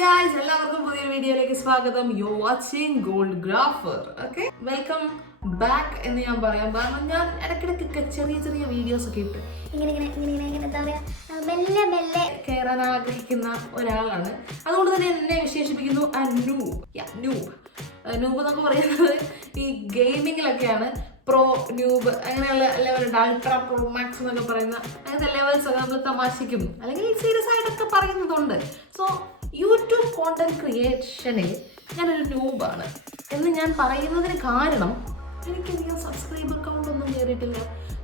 guys, എല്ലാവർക്കും പുതിയൊരു വീഡിയോയിലേക്ക് സ്വാഗതം. You watching gold grapher. Okay, welcome back എന്ന് ഞാൻ പറയാം. കാരണം ഞാൻ ഇടയ്ക്കിടയ്ക്കൊക്കെ ചെറിയ ചെറിയ വീഡിയോസ് ഒക്കെ ഇട്ട് ഇങ്ങനെ കയറാൻ ആഗ്രഹിക്കുന്ന ഒരാളാണ്. അതുകൊണ്ട് തന്നെ എന്നെ വിശേഷിപ്പിക്കുന്നു നൂബ് എന്നൊക്കെ പറയുന്നത് ഈ ഗെയിമിങ്ങിലൊക്കെയാണ് പ്രോ ന്യൂബ് അങ്ങനെയുള്ള ലെവലുണ്ട്. അൾട്രാ പ്രോ മാക്സ് എന്നൊക്കെ പറയുന്ന അങ്ങനത്തെ ലെവൽസ് ഒക്കെ നമ്മൾ തമാശിക്കും അല്ലെങ്കിൽ സീരിയസ് ആയിട്ടൊക്കെ പറയുന്നതുണ്ട്. സോ യൂട്യൂബ് കോണ്ടന്റ് ക്രിയേഷനിൽ ഞാനൊരു ന്യൂബാണ് എന്ന് ഞാൻ പറയുന്നതിന് കാരണം എനിക്കധികം സബ്സ്ക്രൈബർ കൗണ്ട് ഒന്നും കയറിയിട്ടില്ല,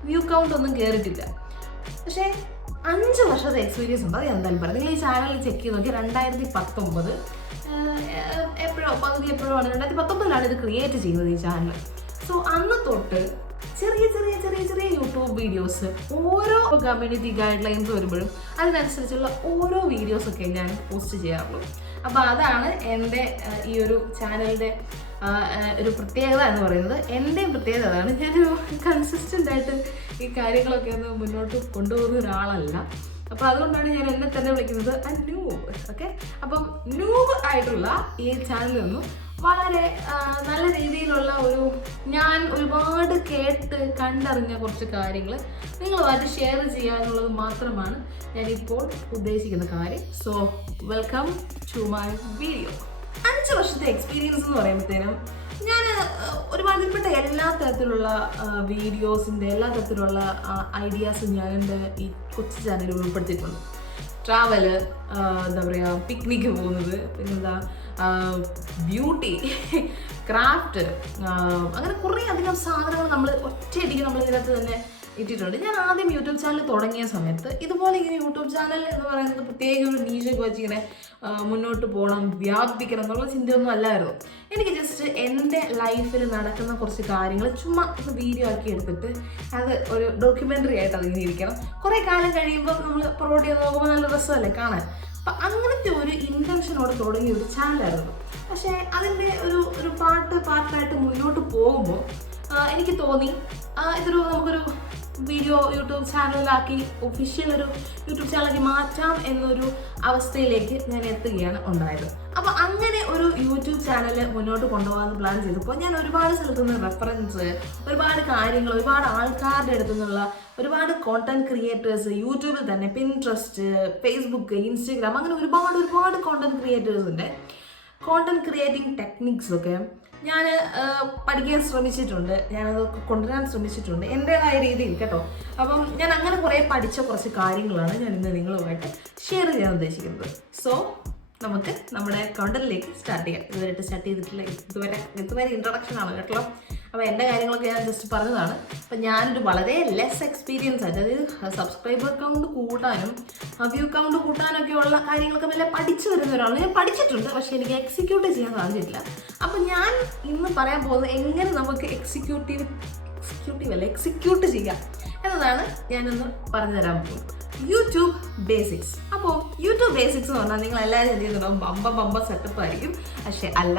വ്യൂ കൗണ്ട് ഒന്നും കയറിയിട്ടില്ല. പക്ഷേ 5 വർഷത്തെ എക്സ്പീരിയൻസ് ഉണ്ട്. അത് ഞാൻ എന്തായാലും പറയാം. നിങ്ങൾ ഈ ചാനലിൽ ചെക്ക് ചെയ്ത് നോക്കി 2019 പകുതി എപ്പോഴാണ് 2019 ഇത് ക്രിയേറ്റ് ചെയ്യുന്നത് ഈ ചാനൽ. സോ അന്ന് തൊട്ട് ചെറിയ ചെറിയ ചെറിയ ചെറിയ യൂട്യൂബ് വീഡിയോസ് ഓരോ കമ്മ്യൂണിറ്റി ഗൈഡ് ലൈൻസ് വരുമ്പോഴും അതിനനുസരിച്ചുള്ള ഓരോ വീഡിയോസൊക്കെ ഞാൻ പോസ്റ്റ് ചെയ്യാറുള്ളൂ. അപ്പോൾ അതാണ് എൻ്റെ ഈ ഒരു ചാനലിൻ്റെ ഒരു പ്രത്യേകത എന്ന് പറയുന്നത്. എൻ്റെയും പ്രത്യേകത അതാണ്. ഞാനൊരു കൺസിസ്റ്റൻ്റ് ആയിട്ട് ഈ കാര്യങ്ങളൊക്കെ ഒന്ന് മുന്നോട്ട് കൊണ്ടുപോകുന്ന ഒരാളല്ല. അപ്പോൾ അതുകൊണ്ടാണ് ഞാൻ എന്നെ തന്നെ വിളിക്കുന്നത് നൂബ്. ഓക്കെ, അപ്പം നൂബ് ആയിട്ടുള്ള ഈ ചാനലിൽ നിന്നും വളരെ നല്ല രീതിയിലുള്ള ഞാൻ ഒരുപാട് കേട്ട് കണ്ടറിഞ്ഞ കുറച്ച് കാര്യങ്ങൾ നിങ്ങളുമായിട്ട് ഷെയർ ചെയ്യാനുള്ളത് മാത്രമാണ് ഞാനിപ്പോൾ ഉദ്ദേശിക്കുന്ന കാര്യം. So welcome to my video. 5 വർഷത്തെ എക്സ്പീരിയൻസ് എന്ന് പറയുമ്പോഴത്തേനും ഞാൻ ഒരുമാതിരിപ്പെട്ട എല്ലാ തരത്തിലുള്ള വീഡിയോസിൻ്റെ എല്ലാ തരത്തിലുള്ള ഐഡിയാസും ഞാൻ എൻ്റെ ഈ കൊച്ചു ചാനലിൽ ഉൾപ്പെടുത്തിയിട്ടുണ്ട്. ട്രാവല്, എന്താ പറയുക, പിക്നിക്ക് പോകുന്നത്, പിന്നെന്താ ബ്യൂട്ടി, ക്രാഫ്റ്റ്, അങ്ങനെ കുറേ അധികം സാധനങ്ങൾ നമ്മൾ ഒറ്റയടിക്ക് നമ്മൾ ഇതിനകത്ത് തന്നെ ഇട്ടിട്ടുണ്ട്. ഞാൻ ആദ്യം യൂട്യൂബ് ചാനൽ തുടങ്ങിയ സമയത്ത് ഇതുപോലെ ഇങ്ങനെ യൂട്യൂബ് ചാനൽ എന്ന് പറയുന്നത് പ്രത്യേക ഒരു നീഷൊക്കെ വെച്ച് ഇങ്ങനെ മുന്നോട്ട് പോകണം, വ്യാപിപ്പിക്കണം എന്നുള്ള ചിന്തയൊന്നും അല്ലായിരുന്നു. എനിക്ക് ജസ്റ്റ് എൻ്റെ ലൈഫിൽ നടക്കുന്ന കുറച്ച് കാര്യങ്ങൾ ചുമ്മാ ഒരു വീഡിയോ ആക്കി എടുത്തിട്ട് അത് ഒരു ഡോക്യുമെൻ്ററി ആയിട്ട് അതിങ്ങനെ ഇരിക്കണം. കുറേ കാലം കഴിയുമ്പോൾ നമ്മൾ പ്രൊമോട്ട് ചെയ്ത് നോക്കുമ്പോൾ നല്ല രസമല്ലേ കാണാൻ. അപ്പം അങ്ങനത്തെ ഒരു ഇൻറ്റൻഷനോട് തുടങ്ങിയ ഒരു ചാനലായിരുന്നു. പക്ഷേ അതിൻ്റെ ഒരു പാർട്ടായിട്ട് മുന്നോട്ട് പോകുമ്പോൾ എനിക്ക് തോന്നി നമുക്കൊരു വീഡിയോ യൂട്യൂബ് ചാനലിലാക്കി ഒഫീഷ്യൽ ഒരു യൂട്യൂബ് ചാനലാക്കി മാറ്റാം എന്നൊരു അവസ്ഥയിലേക്ക് ഞാൻ എത്തുകയാണ് ഉണ്ടായത്. അപ്പോൾ അങ്ങനെ ഒരു യൂട്യൂബ് ചാനൽ മുന്നോട്ട് കൊണ്ടുപോകാൻ പ്ലാൻ ചെയ്തപ്പോൾ ഞാൻ ഒരുപാട് സ്ഥലത്തു നിന്ന് റെഫറൻസ്, ഒരുപാട് കാര്യങ്ങൾ, ഒരുപാട് ആൾക്കാരുടെ അടുത്തു നിന്നുള്ള ഒരുപാട് കോണ്ടന്റ് ക്രിയേറ്റേഴ്സ് യൂട്യൂബിൽ തന്നെ, പിൻട്രസ്റ്റ്, ഫേസ്ബുക്ക്, ഇൻസ്റ്റഗ്രാം, അങ്ങനെ ഒരുപാട് കോണ്ടന്റ് ക്രിയേറ്റേഴ്സിൻ്റെ കോണ്ടന്റ് ക്രിയേറ്റിംഗ് ടെക്നിക്സൊക്കെ ഞാൻ പഠിക്കാൻ ശ്രമിച്ചിട്ടുണ്ട്. ഞാനതൊക്കെ കൊണ്ടുവരാൻ ശ്രമിച്ചിട്ടുണ്ട് എൻ്റെതായ രീതിയിൽ കേട്ടോ. അപ്പം ഞാൻ അങ്ങനെ കുറേ പഠിച്ച കുറച്ച് കാര്യങ്ങളാണ് ഞാൻ ഇന്ന് നിങ്ങളുമായിട്ട് ഷെയർ ചെയ്യാൻ ഉദ്ദേശിക്കുന്നത്. സോ നമുക്ക് നമ്മുടെ കണ്ടന്റിലേക്ക് സ്റ്റാർട്ട് ചെയ്യാം. സ്റ്റാർട്ട് ചെയ്തിട്ടില്ല, ഇതുവരെ ഇൻട്രൊഡക്ഷൻ ആണ് കേട്ടോ. അപ്പോൾ എൻ്റെ കാര്യങ്ങളൊക്കെ ഞാൻ ജസ്റ്റ് പറഞ്ഞതാണ്. അപ്പം ഞാനൊരു വളരെ ലെസ് എക്സ്പീരിയൻസ് ആയിട്ട്, അതായത് സബ്സ്ക്രൈബർ കൗണ്ട് കൂട്ടാനും വ്യൂ കൗണ്ട് കൂട്ടാനൊക്കെ ഉള്ള കാര്യങ്ങളൊക്കെ നല്ല പഠിച്ചു വരുന്ന ഒരാളാണ്. ഞാൻ പഠിച്ചിട്ടുണ്ട്, പക്ഷേ എനിക്ക് എക്സിക്യൂട്ട് ചെയ്യാൻ സാധിച്ചിട്ടില്ല. അപ്പം ഞാൻ ഇന്ന് പറയാൻ പോകുന്നത് എങ്ങനെ നമുക്ക് എക്സിക്യൂട്ട് ചെയ്യാം എന്നതാണ് ഞാനൊന്ന് പറഞ്ഞു തരാൻ പോകുന്നത്. YouTube basics. അപ്പോൾ യൂട്യൂബ് ബേസിക്സ് എന്ന് പറഞ്ഞാൽ നിങ്ങൾ എല്ലാവരും എന്ത് ചെയ്യുന്നുണ്ടാവും, ബമ്പ സെറ്റപ്പ് ആയിരിക്കും. പക്ഷെ അല്ല,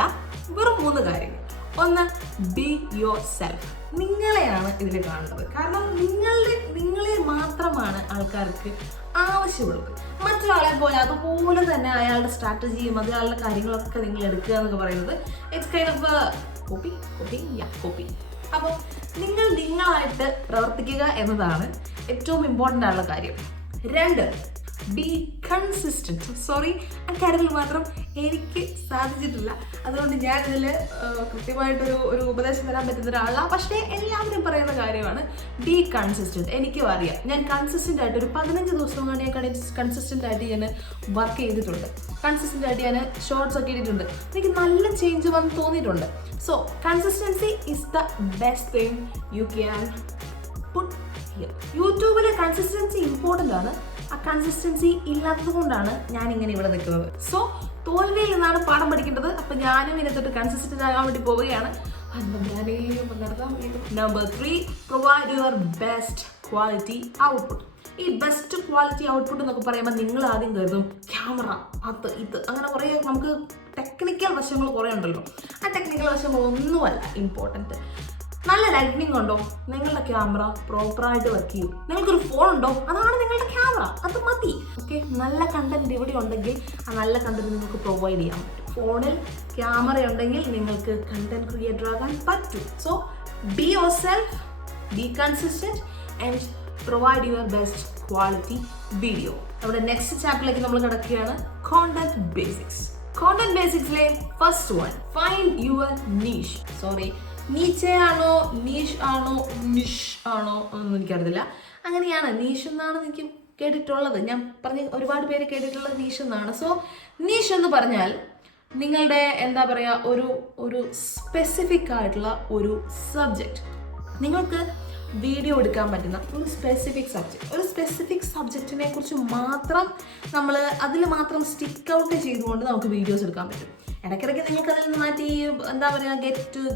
വെറും 3 കാര്യങ്ങൾ. ഒന്ന്, ബി യുവർ സെൽഫ്. നിങ്ങളെയാണ് ഇതിൽ കാണുന്നത്. കാരണം നിങ്ങളെ മാത്രമാണ് ആൾക്കാർക്ക് ആവശ്യമുള്ളത്. മറ്റൊരാളെ പോലെ അതുപോലെ തന്നെ അയാളുടെ സ്ട്രാറ്റജിയും അയാളുടെ കാര്യങ്ങളൊക്കെ നിങ്ങൾ എടുക്കുക എന്നൊക്കെ പറയുന്നത് ഇറ്റ്സ് കൈൻഡ് ഓഫ് കോപ്പി. അപ്പോൾ നിങ്ങളായിട്ട് പ്രവർത്തിക്കുക എന്നതാണ് ഏറ്റവും ഇമ്പോർട്ടൻ്റ് ആയിട്ടുള്ള കാര്യം. 2, ബി കൺസിസ്റ്റൻറ്റ്. സോറി, ആ കാര്യത്തിൽ മാത്രം എനിക്ക് സാധിച്ചിട്ടില്ല. അതുകൊണ്ട് ഞാനിതിൽ കൃത്യമായിട്ടൊരു ഉപദേശം തരാൻ പറ്റുന്ന ഒരാളല്ല. പക്ഷേ എല്ലാവരും പറയുന്ന കാര്യമാണ് ബി കൺസിസ്റ്റൻറ്റ്. എനിക്കും അറിയാം, ഞാൻ കൺസിസ്റ്റൻ്റ് ആയിട്ട് ഒരു 15 ദിവസം കൊണ്ട് ഞാൻ കൺസിസ്റ്റൻ്റ് ആയിട്ട് ഞാൻ വർക്ക് ചെയ്തിട്ടുണ്ട്. കൺസിസ്റ്റൻ്റ് ആയിട്ട് ഞാൻ ഷോർട്സ് ഒക്കെ ഇട്ടിട്ടുണ്ട്. എനിക്ക് നല്ല ചേഞ്ച് വന്ന് തോന്നിയിട്ടുണ്ട്. So consistency is the best thing you can put here. യൂട്യൂബിൽ കൺസിസ്റ്റൻസി ഇമ്പോർട്ടൻ്റ് ആണ്. ആ കൺസിസ്റ്റൻസി ഇല്ലാത്തത് കൊണ്ടാണ് ഞാൻ ഇങ്ങനെ ഇവിടെ നിൽക്കുന്നത്. സോ തോൽവിയിൽ നിന്നാണ് പാഠം പഠിക്കേണ്ടത്. അപ്പം ഞാനും ഇതിനകത്തോട്ട് കൺസിസ്റ്റൻ്റ് ആകാൻ വേണ്ടി പോവുകയാണ്. Number 3, provide your best quality output. ഈ ബെസ്റ്റ് ക്വാളിറ്റി ഔട്ട്പുട്ട് എന്നൊക്കെ പറയുമ്പോൾ നിങ്ങൾ ആദ്യം കരുതും ക്യാമറ, ഇത് അങ്ങനെ കുറേ നമുക്ക് ടെക്നിക്കൽ വശങ്ങൾ കുറേ ഉണ്ടല്ലോ. ആ ടെക്നിക്കൽ വശങ്ങളൊന്നുമല്ല ഇമ്പോർട്ടൻറ്റ്. നല്ല ലൈറ്റ്നിങ് ഉണ്ടോ, നിങ്ങളുടെ ക്യാമറ പ്രോപ്പറായിട്ട് വർക്ക് ചെയ്യും. നിങ്ങൾക്കൊരു ഫോൺ ഉണ്ടോ, അതാണ് നിങ്ങളുടെ ക്യാമറ, അത് മതി. ഓക്കെ, നല്ല കണ്ടന്റ് ഇവിടെ ഉണ്ടെങ്കിൽ ആ നല്ല കണ്ടന്റ് നിങ്ങൾക്ക് പ്രൊവൈഡ് ചെയ്യാൻ പറ്റും. ഫോണിൽ ക്യാമറ ഉണ്ടെങ്കിൽ നിങ്ങൾക്ക് കണ്ടന്റ് ക്രിയേറ്റർ ആകാൻ പറ്റും. So be yourself, be consistent and provide your best quality video. നമ്മുടെ നെക്സ്റ്റ് ചാപ്റ്ററിലേക്ക് നമ്മൾ കിടക്കുകയാണ്, കോണ്ടന്റ് ബേസിക്സ്. കോണ്ടന്റ് ബേസിക്സിലെ first one, find your niche. Sorry, നീച്ചയാണോ നീഷ് ആണോ നിഷ് ആണോ ഒന്നും എനിക്കറിയില്ല. അങ്ങനെയാണ്, നീഷ് എന്നാണ് എനിക്ക് കേട്ടിട്ടുള്ളത്. ഞാൻ പറഞ്ഞ ഒരുപാട് പേര് കേട്ടിട്ടുള്ളത് നീഷ് എന്നാണ്. സോ നീഷ് എന്ന് പറഞ്ഞാൽ നിങ്ങളുടെ എന്താ പറയുക, ഒരു സ്പെസിഫിക് ആയിട്ടുള്ള ഒരു സബ്ജക്റ്റ്, നിങ്ങൾക്ക് വീഡിയോ എടുക്കാൻ പറ്റുന്ന ഒരു സ്പെസിഫിക് സബ്ജക്റ്റിനെ കുറിച്ച് മാത്രം നമ്മൾ അതിൽ മാത്രം സ്റ്റിക്ക് ഔട്ട് ചെയ്തുകൊണ്ട് നമുക്ക് വീഡിയോസ് എടുക്കാൻ പറ്റും. ഇടയ്ക്കിടയ്ക്ക് നിങ്ങൾക്ക് അതിൽ നിന്ന് മാറ്റി എന്താ പറയുക,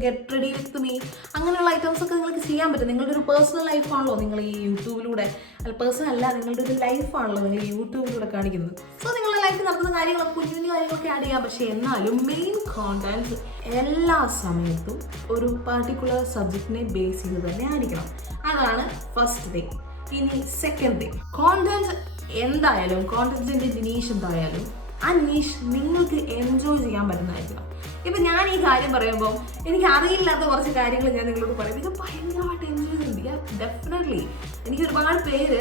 ഗെറ്റ് റെഡി വിത്ത് മീ അങ്ങനെയുള്ള ഐറ്റംസ് ഒക്കെ നിങ്ങൾക്ക് ചെയ്യാൻ പറ്റും. നിങ്ങളുടെ ഒരു പേഴ്സണൽ ലൈഫാണല്ലോ നിങ്ങൾ ഈ യൂട്യൂബിലൂടെ, അല്ല പേഴ്സണൽ അല്ല, നിങ്ങളുടെ ഒരു ലൈഫാണല്ലോ നിങ്ങൾ യൂട്യൂബിലൂടെ കാണിക്കുന്നത്. സോ നിങ്ങളുടെ ലൈഫിൽ നടക്കുന്ന കാര്യങ്ങളൊക്കെ, കുഞ്ഞു കുഞ്ഞു കാര്യങ്ങളൊക്കെ ആഡ് ചെയ്യാം. പക്ഷേ എന്നാലും മെയിൻ കോണ്ടന്റ് എല്ലാ സമയത്തും ഒരു പർട്ടിക്കുലർ സബ്ജക്റ്റിനെ ബേസ് ചെയ്ത് തന്നെ ആയിരിക്കണം. അതാണ് ഫസ്റ്റ് തിങ്. ഇനി സെക്കൻഡ് തിങ്, കോണ്ടന്റ് എന്തായാലും, കോണ്ടന്റിന്റെ നിഷ് എന്തായാലും ആ നീഷ് നിങ്ങൾക്ക് എൻജോയ് ചെയ്യാൻ പറ്റുന്നതായിരിക്കണം. ഇപ്പം ഞാൻ ഈ കാര്യം പറയുമ്പോൾ എനിക്ക് അറിയില്ലാത്ത കുറച്ച് കാര്യങ്ങൾ ഞാൻ നിങ്ങളോട് പറയും, ഇത് ഭയങ്കരമായിട്ട് എൻജോയ് ചെയ്യുന്നുണ്ട്. ഡെഫിനറ്റ്ലി എനിക്ക് ഒരുപാട് പേര്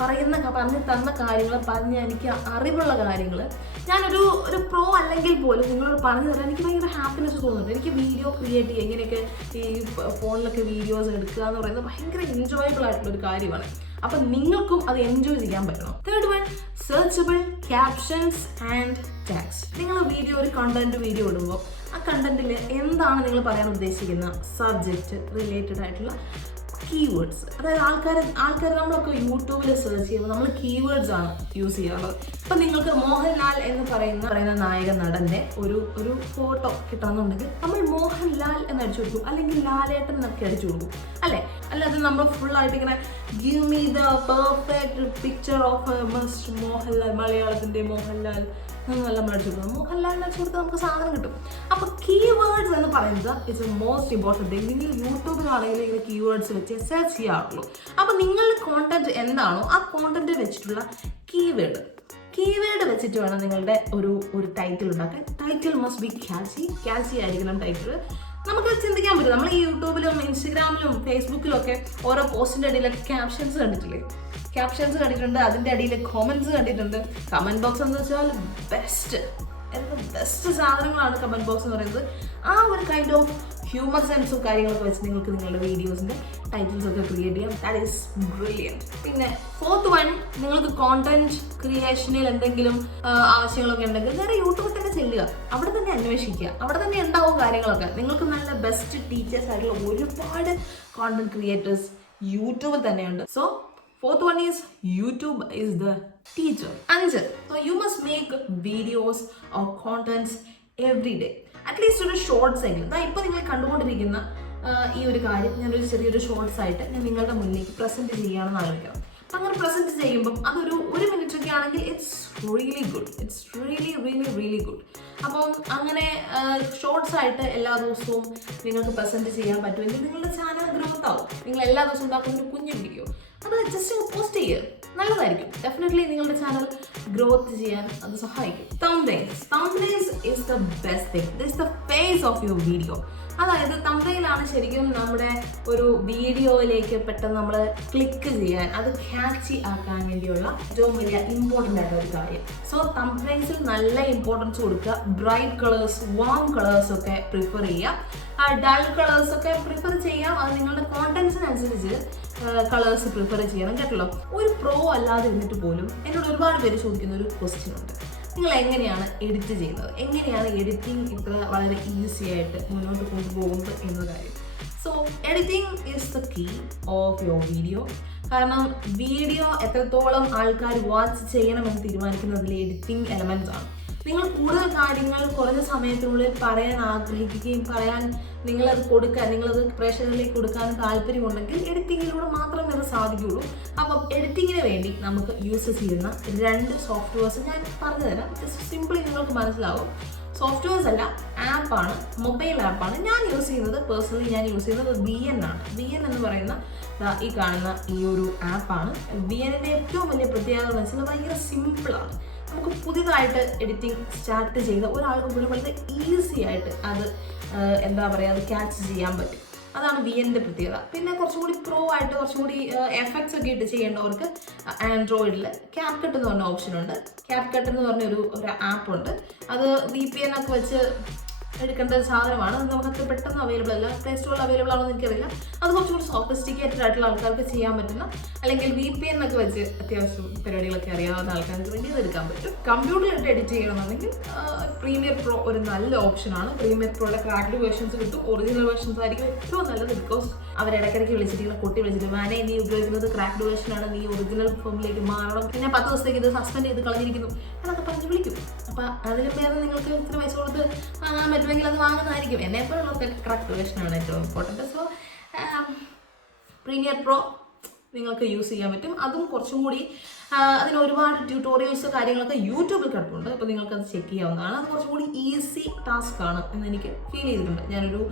പറഞ്ഞു തന്ന കാര്യങ്ങൾ, എനിക്ക് അറിവുള്ള കാര്യങ്ങൾ ഞാനൊരു പ്രോ അല്ലെങ്കിൽ പോലും നിങ്ങളോട് പറഞ്ഞു തരാൻ എനിക്ക് ഭയങ്കര ഹാപ്പിനെസ് തോന്നുന്നുണ്ട്. എനിക്ക് വീഡിയോ ക്രിയേറ്റ് ചെയ്യുക, ഇങ്ങനെയൊക്കെ ഈ ഫോണിലൊക്കെ വീഡിയോസ് എടുക്കുക എന്ന് പറയുന്നത് ഭയങ്കര എൻജോയബിൾ ആയിട്ടുള്ളൊരു കാര്യമാണ്. അപ്പം നിങ്ങൾക്കും അത് എൻജോയ് ചെയ്യാൻ പറ്റണം. Third one, searchable captions and tags. നിങ്ങൾ ഒരു കണ്ടന്റ് വീഡിയോ ഇടുമ്പോൾ ആ കണ്ടന്റിൽ എന്താണ് നിങ്ങൾ പറയാൻ ഉദ്ദേശിക്കുന്ന സബ്ജക്റ്റ് റിലേറ്റഡ് ആയിട്ടുള്ള കീവേഡ്സ്, അതായത് ആൾക്കാർ നമ്മളൊക്കെ യൂട്യൂബിൽ സെർച്ച് ചെയ്യുമ്പോൾ നമ്മൾ കീവേഡ്സ് ആണ് യൂസ് ചെയ്യാറുള്ളത്. ഇപ്പം നിങ്ങൾക്ക് മോഹൻലാൽ എന്ന് പറയുന്ന നായക നടൻ്റെ ഒരു ഫോട്ടോ കിട്ടണമെന്നുണ്ടെങ്കിൽ നമ്മൾ മോഹൻലാൽ എന്ന് അടിച്ചു കൊടുക്കും, അല്ലെങ്കിൽ ലാലേട്ടൻ എന്നൊക്കെ അടിച്ചു കൊടുക്കും, അല്ലേ? അല്ലാതെ നമ്മൾ ഫുള്ളായിട്ട് ഇങ്ങനെ give me the perfect picture of must Mohanlal, മലയാളത്തിൻ്റെ മോഹൻലാൽ എന്നല്ല നമ്മൾ അടിച്ചു കൊടുക്കുന്നത്. മോഹൻലാലിന് അടിച്ചു കൊടുത്താൽ നമുക്ക് സാധനം കിട്ടും. അപ്പോൾ കീവേഡ്സ് എന്ന് പറയുന്നത് it's A most important thing. നിങ്ങൾ യൂട്യൂബിലാണെങ്കിൽ ഇങ്ങനെ കീവേഡ്സ് വെച്ച് സെർച്ച് ചെയ്യാറുള്ളൂ. അപ്പോൾ നിങ്ങളുടെ കോണ്ടന്റ് എന്താണോ ആ കോണ്ടന്റ് വെച്ചിട്ടുള്ള കീവേഡ് വെച്ചിട്ട് വേണം നിങ്ങളുടെ ഒരു ടൈറ്റിൽ ഉണ്ടാക്കാൻ. ടൈറ്റിൽ മസ്റ്റ് ബി ക്യാച്ചി ആയിരിക്കണം ടൈറ്റിൽ. നമുക്ക് ചിന്തിക്കാൻ പറ്റും, നമ്മൾ ഈ യൂട്യൂബിലും ഇൻസ്റ്റഗ്രാമിലും ഫേസ്ബുക്കിലും ഒക്കെ ഓരോ പോസ്റ്റിൻ്റെ അടിയിലൊക്കെ ക്യാപ്ഷൻസ് കണ്ടിട്ടുണ്ട്, അതിൻ്റെ അടിയിൽ കോമൻറ്റ്സ് കണ്ടിട്ടുണ്ട്. കമൻറ്റ് ബോക്സ് എന്ന് വെച്ചാൽ ബെസ്റ്റ് സാധനങ്ങളാണ് കമൻറ്റ് ബോക്സ് എന്ന് പറയുന്നത്. ആ ഒരു കൈൻഡ് ഓഫ് ഹ്യൂമർ സെൻസും കാര്യങ്ങളൊക്കെ വെച്ച് നിങ്ങൾക്ക് നിങ്ങളുടെ വീഡിയോസിൻ്റെ ടൈറ്റിൽസ് ഒക്കെ ക്രിയേറ്റ് ചെയ്യാം. That is brilliant. പിന്നെ ഫോർത്ത് വൺ, നിങ്ങൾക്ക് കോണ്ടന്റ് ക്രിയേഷനിൽ എന്തെങ്കിലും ആവശ്യങ്ങളൊക്കെ ഉണ്ടെങ്കിൽ നേരെ യൂട്യൂബിൽ തന്നെ ചെല്ലുക, അവിടെ തന്നെ അന്വേഷിക്കുക, അവിടെ തന്നെ ഉണ്ടാവും കാര്യങ്ങളൊക്കെ. നിങ്ങൾക്ക് നല്ല ബെസ്റ്റ് ടീച്ചേഴ്സ് ആയിട്ടുള്ള ഒരുപാട് കോണ്ടന്റ് ക്രിയേറ്റേഴ്സ് യൂട്യൂബിൽ തന്നെയുണ്ട്. So fourth one is YouTube is the teacher. 5, so you must make videos or contents every day. At least ഒരു ഷോർട്സ് എങ്കിലും. ഇപ്പോൾ നിങ്ങൾ കണ്ടുകൊണ്ടിരിക്കുന്ന ഈ ഒരു കാര്യം ഞാനൊരു ചെറിയൊരു ഷോർട്സ് ആയിട്ട് ഞാൻ നിങ്ങളുടെ മുന്നിലേക്ക് പ്രസൻറ്റ് ചെയ്യുകയാണെന്ന് ആലോചിക്കണം. അപ്പം അങ്ങനെ പ്രസൻറ്റ് ചെയ്യുമ്പം അതൊരു 1 മിനിറ്റ് ഒക്കെ ആണെങ്കിൽ ഇറ്റ്സ് റിയലി ഗുഡ്. അപ്പം അങ്ങനെ ഷോർട്സ് ആയിട്ട് എല്ലാ ദിവസവും നിങ്ങൾക്ക് പ്രസൻറ്റ് ചെയ്യാൻ പറ്റുമെങ്കിൽ നിങ്ങളുടെ ചാനൽ ഗ്രോത്ത് ആവും. നിങ്ങൾ എല്ലാ ദിവസവും ഉണ്ടാക്കുന്ന ഒരു കുഞ്ഞു വീഡിയോ അത് ജസ്റ്റ് പോസ്റ്റ് ചെയ്യുക, നല്ലതായിരിക്കും. ഡെഫിനറ്റ്ലി നിങ്ങളുടെ ചാനൽ ഗ്രോത്ത് ചെയ്യാൻ അത് സഹായിക്കും. Thumbnails is the best thing. This the face of your video. അതായത് തംബ്നെയിലാണ് ശരിക്കും നമ്മുടെ ഒരു വീഡിയോയിലേക്ക് പെട്ടെന്ന് നമ്മൾ ക്ലിക്ക് ചെയ്യാൻ, അത് ക്യാച്ചി ആക്കാൻ വേണ്ടിയുള്ള ഏറ്റവും വലിയ ഇമ്പോർട്ടൻ്റ് ആയിട്ടുള്ള ഒരു കാര്യം. സോ തംബ്നെയിൽസിൽ നല്ല ഇമ്പോർട്ടൻസ് കൊടുക്കുക. ബ്രൈറ്റ് കളേഴ്സ്, വാം കളേഴ്സ് ഒക്കെ പ്രിഫർ ചെയ്യുക. ഡൾ കളേഴ്സ് ഒക്കെ പ്രിഫർ ചെയ്യാം. അത് നിങ്ങളുടെ കോണ്ടന്റ്സിനനുസരിച്ച് കളേഴ്സ് പ്രിഫർ ചെയ്യണം കേട്ടല്ലോ. ഒരു പ്രോ അല്ലാതെ ഇരുന്നിട്ട് പോലും എന്നോട് ഒരുപാട് പേര് ചോദിക്കുന്ന ഒരു ക്വസ്റ്റ്യൻ ഉണ്ട്, നിങ്ങൾ എങ്ങനെയാണ് എഡിറ്റ് ചെയ്യുന്നത്, എങ്ങനെയാണ് എഡിറ്റിംഗ് ഇത്ര വളരെ ഈസി ആയിട്ട് മുന്നോട്ട് കൊണ്ടുപോകുന്നത് എന്ന കാര്യം. So editing is the key of your video. കാരണം വീഡിയോ എത്രത്തോളം ആൾക്കാർ വാച്ച് ചെയ്യണമെന്ന് തീരുമാനിക്കുന്നതിൽ എഡിറ്റിംഗ് എലമെൻറ്റ്സ് ആണ്. നിങ്ങൾ കൂടുതൽ കാര്യങ്ങൾ കുറഞ്ഞ സമയത്തിനുള്ളിൽ പറയാൻ ആഗ്രഹിക്കുകയും നിങ്ങളത് പ്രേക്ഷകരിലേക്ക് കൊടുക്കാൻ താല്പര്യമുണ്ടെങ്കിൽ എഡിറ്റിങ്ങിലൂടെ മാത്രമേ അത് സാധിക്കുകയുള്ളൂ. അപ്പം എഡിറ്റിങ്ങിന് വേണ്ടി നമുക്ക് യൂസ് ചെയ്യുന്ന 2 സോഫ്റ്റ്വെയർസ് ഞാൻ പറഞ്ഞു തരാം. ജസ്റ്റ് സിംപിളി നിങ്ങൾക്ക് മനസ്സിലാവും. സോഫ്റ്റ്വെയർസ് അല്ല, ആപ്പാണ്, മൊബൈൽ ആപ്പാണ്. ഞാൻ യൂസ് ചെയ്യുന്നത്, പേഴ്സണലി ഞാൻ യൂസ് ചെയ്യുന്നത് VN ആണ്. VN എന്ന് പറയുന്ന ഈ കാണുന്ന ഈ ഒരു ആപ്പാണ്. VNൻ്റെ ഏറ്റവും വലിയ പ്രത്യേകത എന്ന് വെച്ചാൽ ഭയങ്കര സിമ്പിളാണ്. നമുക്ക് പുതിയതായിട്ട് എഡിറ്റിംഗ് സ്റ്റാർട്ട് ചെയ്ത ഒരാൾക്ക് പോലും വളരെ ഈസി ആയിട്ട് അത് എന്താ പറയുക, അത് ക്യാച്ച് ചെയ്യാൻ പറ്റും. അതാണ് VNൻ്റെ പ്രത്യേകത. പിന്നെ കുറച്ചും കൂടി പ്രോ ആയിട്ട് കുറച്ചും കൂടി എഫക്ട്സ് ഒക്കെ ഇട്ട് ചെയ്യേണ്ടവർക്ക് ആൻഡ്രോയിഡിൽ ക്യാപ്കട്ട് എന്ന് പറഞ്ഞ ഓപ്ഷനുണ്ട്. ക്യാപ്കട്ട് എന്ന് പറഞ്ഞൊരു ആപ്പുണ്ട്. അത് VPN ഒക്കെ വെച്ച് എടുക്കേണ്ട ഒരു സാധനമാണ്. അത് നമുക്ക് പെട്ടെന്ന് അവൈലബിൾ അല്ല, പ്ലേ സ്റ്റോറിൽ അവൈലബിൾ ആണെന്ന് എനിക്കറിയില്ല. അത് കുറച്ചും കൂടി സോഫിസ്റ്റിക്കേറ്റഡ് ആയിട്ടുള്ള ആൾക്കാർക്ക് ചെയ്യാൻ പറ്റുന്ന, അല്ലെങ്കിൽ VPN ഒക്കെ വെച്ച് അത്യാവശ്യം പരിപാടികളൊക്കെ അറിയാവുന്ന ആൾക്കാർക്ക് വേണ്ടി ഇത് എടുക്കാൻ പറ്റും. കമ്പ്യൂട്ടറിലിട്ട് എഡിറ്റ് ചെയ്യണമെന്നുണ്ടെങ്കിൽ പ്രീമിയർ പ്രോ ഒരു നല്ല ഓപ്ഷനാണ്. പ്രീമിയർ പ്രോയുടെ ക്രാക്ഡ് വേർഷൻസ് കിട്ടും. ഒറിജിനൽ വേർഷൻസ് ആയിരിക്കും ഏറ്റവും നല്ലത്. ബിക്കോസ് അവരിടയ്ക്കിടയ്ക്ക് വിളിച്ചിട്ട് ഇങ്ങനെ കൊട്ടി വിളിച്ചിട്ട് മാനേ നീ ഉപയോഗിക്കുന്നത് ക്രാക്ഡ് വേർഷനാണ്, നീ ഒറിജിനൽ ഫോമിലേക്ക് മാറണം, പിന്നെ 10 ദിവസത്തേക്ക് ഇത് സസ്പെൻഡ് ചെയ്ത് കളഞ്ഞിരിക്കുന്നു എന്നൊക്കെ പറഞ്ഞ് വിളിക്കും. അപ്പം അതിലും ഭേദം നിങ്ങൾക്ക് ഇത്ര പൈസ കൊടുത്ത് വാങ്ങാൻ പറ്റുമെങ്കിൽ അത് വാങ്ങുന്നതായിരിക്കും. എന്നെപ്പോലുള്ളവർക്ക് ക്രാക്ഡ് വേർഷനാണ് ഏറ്റവും ഇമ്പോർട്ടൻറ്റ്. സോ പ്രീമിയർ പ്രോ നിങ്ങൾക്ക് യൂസ് ചെയ്യാൻ പറ്റും. അതും കുറച്ചും കൂടി അതിന് ഒരുപാട് ട്യൂട്ടോറിയൽസ് കാര്യങ്ങളൊക്കെ യൂട്യൂബിൽ കിടപ്പുണ്ട്. അപ്പോൾ നിങ്ങൾക്കത് ചെക്ക് ചെയ്യാവുന്നതാണ്. അത് കുറച്ചും കൂടി ഈസി ടാസ്ക് ആണ് എന്ന് എനിക്ക് ഫീൽ ചെയ്തിട്ടുണ്ട്. ഞാനൊരു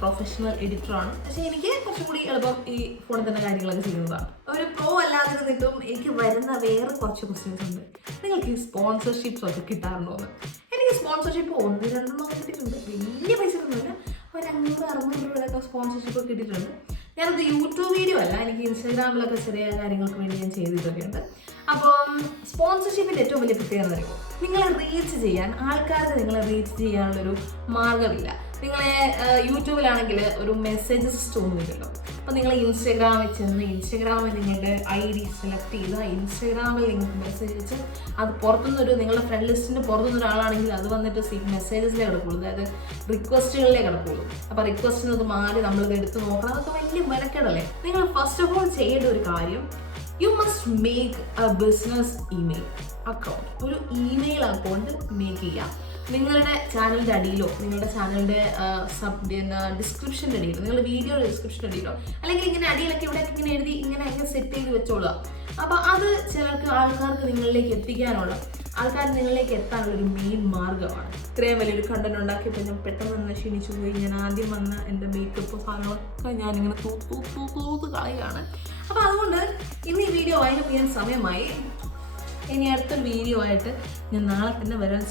പ്രൊഫഷണൽ എഡിറ്ററാണ്. പക്ഷേ എനിക്ക് കുറച്ചും കൂടി എളുപ്പം ഈ ഫോണിൽ തന്നെ കാര്യങ്ങളൊക്കെ ചെയ്യുന്നതാണ്. ഒരു പ്രോ അല്ലാതെ നിന്നിട്ടും എനിക്ക് വരുന്ന വേറെ കുറച്ച് ക്വസ്റ്റ്യൻസ് ഉണ്ട്. നിങ്ങൾക്ക് ഈ സ്പോൺസർഷിപ്സ് ഒക്കെ കിട്ടാറുണ്ടോ എന്ന്? എനിക്ക് സ്പോൺസർഷിപ്പ് 1-2 കിട്ടിയിട്ടുണ്ട്. വലിയ പൈസ ഒന്നുമില്ല, ഒരു 500-600 രൂപയൊക്കെ സ്പോൺസർഷിപ്പ് കിട്ടിയിട്ടുണ്ട്. ഞാനത് യൂട്യൂബ് വീഡിയോ അല്ല, എനിക്ക് ഇൻസ്റ്റാഗ്രാമിലൊക്കെ ചെറിയ കാര്യങ്ങൾക്ക് വേണ്ടി ഞാൻ ചെയ്തിട്ടൊക്കെയുണ്ട്. അപ്പം സ്പോൺസർഷിപ്പിൻ്റെ ഏറ്റവും വലിയ പ്രത്യേകത അറിയുമോ? നിങ്ങളെ റീച്ച് ചെയ്യാൻ, ആൾക്കാർക്ക് നിങ്ങളെ റീച്ച് ചെയ്യാനുള്ളൊരു മാർഗ്ഗമില്ല. നിങ്ങളെ യൂട്യൂബിലാണെങ്കിൽ ഒരു മെസ്സേജ് സിസ്റ്റം ഒന്നുമില്ലല്ലോ. അപ്പോൾ നിങ്ങൾ ഇൻസ്റ്റാഗ്രാമിൽ ചെന്ന് ഇൻസ്റ്റാഗ്രാമിൽ നിങ്ങളുടെ ID സെലക്ട് ചെയ്ത് ഇൻസ്റ്റാഗ്രാമിൽ നിങ്ങൾക്ക് മെസ്സേജ് വെച്ച് അത് പുറത്തുനിന്നൊരു നിങ്ങളുടെ ഫ്രണ്ട് ലിസ്റ്റിൻ്റെ പുറത്തുനിന്ന് ഒരാളാണെങ്കിൽ അത് വന്നിട്ട് മെസ്സേജസിലേ കിടക്കുള്ളൂ, അതായത് റിക്വസ്റ്റുകളിലേ കിടക്കുള്ളൂ. അപ്പോൾ റിക്വസ്റ്റിനത് മാറി നമ്മളിത് എടുത്ത് നോക്കണം. അതൊക്കെ വലിയ മെനക്കേടല്ലേ? നിങ്ങൾ ഫസ്റ്റ് ഓഫ് ഓൾ ചെയ്യേണ്ട ഒരു കാര്യം, you must make A business email account. ഒരു ഇമെയിൽ അക്കൗണ്ട് മേക്ക് ചെയ്യുക. നിങ്ങളുടെ ചാനലിൻ്റെ അടിയിലോ നിങ്ങളുടെ ചാനലിൻ്റെ ഡിസ്ക്രിപ്ഷൻ്റെ അടിയിലോ, നിങ്ങളുടെ വീഡിയോയുടെ ഡിസ്ക്രിപ്ഷൻ്റെ അടിയിലോ, അല്ലെങ്കിൽ ഇങ്ങനെ അടിയിലൊക്കെ ഇവിടെ ഇങ്ങനെ എഴുതി ഇങ്ങനെ സെറ്റ് ചെയ്ത് വെച്ചോളുക. അപ്പോൾ അത് ചിലർക്ക് ആൾക്കാർക്ക് നിങ്ങളിലേക്ക് എത്തിക്കാനുള്ള, ആൾക്കാർ നിങ്ങളിലേക്ക് എത്താനുള്ളൊരു മെയിൻ മാർഗ്ഗമാണ്. ഇത്രയും വലിയൊരു കണ്ടന്റ് ഉണ്ടാക്കിയപ്പോൾ ഞാൻ പെട്ടെന്ന് തന്നെ ക്ഷീണിച്ചു പോയി. ഞാൻ ആദ്യം വന്ന എൻ്റെ മേക്കപ്പ് സാധനങ്ങളൊക്കെ ഞാനിങ്ങനെ തൂത്ത് കളയുകയാണ്. അപ്പോൾ അതുകൊണ്ട് ഇന്ന് ഈ വീഡിയോ വൈൻഡപ്പ് ചെയ്യാൻ സമയമായി. ഇനി അടുത്തൊരു വീഡിയോ ആയിട്ട് ഞാൻ നാളെ തന്നെ വരാൻ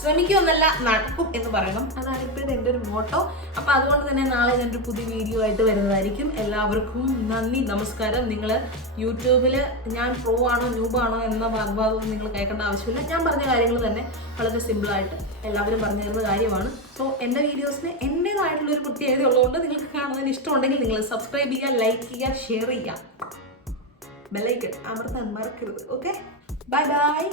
ശ്രമിക്കുമെന്നല്ല, നടക്കും എന്ന് പറയണം. അതാണ് ഇപ്പോഴത്തെ എൻ്റെ ഒരു മോട്ടോ. അപ്പോൾ അതുകൊണ്ട് തന്നെ നാളെ ഞാനൊരു പുതിയ വീഡിയോ ആയിട്ട് വരുന്നതായിരിക്കും. എല്ലാവർക്കും നന്ദി, നമസ്കാരം. നിങ്ങൾ യൂട്യൂബിൽ ഞാൻ പ്രോ ആണോ ന്യൂബാണോ എന്ന വാഗ്വാദം നിങ്ങൾ കേൾക്കേണ്ട ആവശ്യമില്ല. ഞാൻ പറഞ്ഞ കാര്യങ്ങൾ തന്നെ വളരെ സിമ്പിളായിട്ട് എല്ലാവരും പറഞ്ഞു തരുന്ന കാര്യമാണ്. സോ എൻ്റെ വീഡിയോസിന് എൻ്റേതായിട്ടുള്ളൊരു പ്രത്യേകത ഉള്ളതുകൊണ്ട് നിങ്ങൾക്ക് കാണുന്നതിന് ഇഷ്ടമുണ്ടെങ്കിൽ നിങ്ങൾ സബ്സ്ക്രൈബ് ചെയ്യുക, ലൈക്ക് ചെയ്യുക, ഷെയർ ചെയ്യുക, ബെല്ലൈക്കൺ അമർത്താൻ മറക്കരുത്. Okay, bye bye.